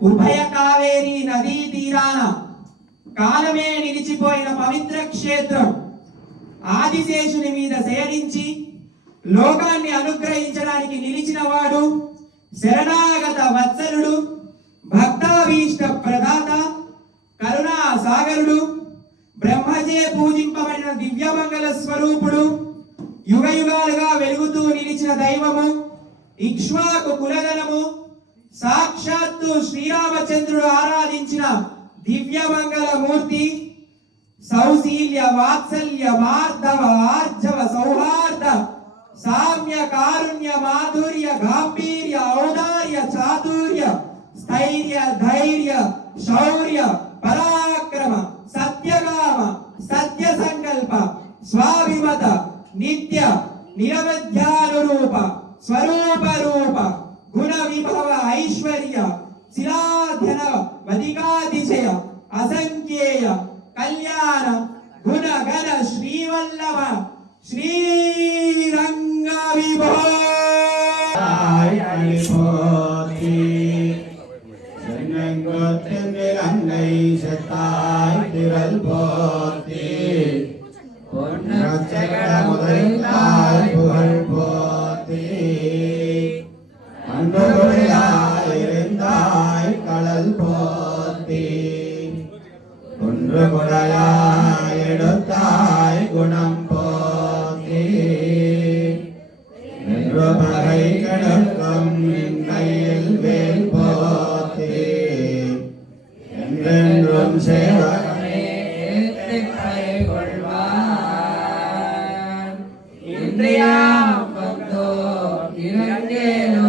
ఉభయ కావేరీ నదీ తీరాన కాలమే నిలిచిపోయిన పవిత్ర క్షేత్రం. ఆదిశేషుని మీద శయనించి లోకాన్ని అనుగ్రహించడానికి నిలిచిన వాడు, శరణాగత వత్సలుడు, భక్తాభీష్ట ప్రదాత, కరుణా సాగరుడు, బ్రహ్మచే పూజింపబడిన దివ్యమంగళ స్వరూపుడు, యుగ యుగాలుగా వెలుగుతూ నిలిచిన దైవము, ఇక్ష్వాకు కులగణము, సాక్షాత్తు శ్రీరామచంద్రుడు ఆరాధించిన దివ్యమంగళ మూర్తి, సౌశీల్య వాత్సల్య మార్ధవ ఆర్జవ సౌహార్ద సామ్య కారుణ్య మాధుర్య గాంభీర్య ఔదార్య చాతుర్య స్థైర్య ధైర్య శౌర్య పరాక్రమ సత్యకామ సత్య సంకల్ప స్వాభిమత నిత్య నిరవధ్యానురూప స్వరూప రూప గుణ విభవ ఐశ్వర్య శిలాధన వదికాతిశయ అసంఖ్యేయ కళ్యాణ గుణ గణ శ్రీవల్లభ శ్రీరంగ విభో கடல் போத்தி ஒன்று குடையாய் எடுத்தாய் குணம் போத்தி என்று பகை கிடக்கும் கையில் வேல் போத்தி என்றென்றும் சேவகமே கொள்வான் இன்றியாம் பந்தோ இரண்டேனோ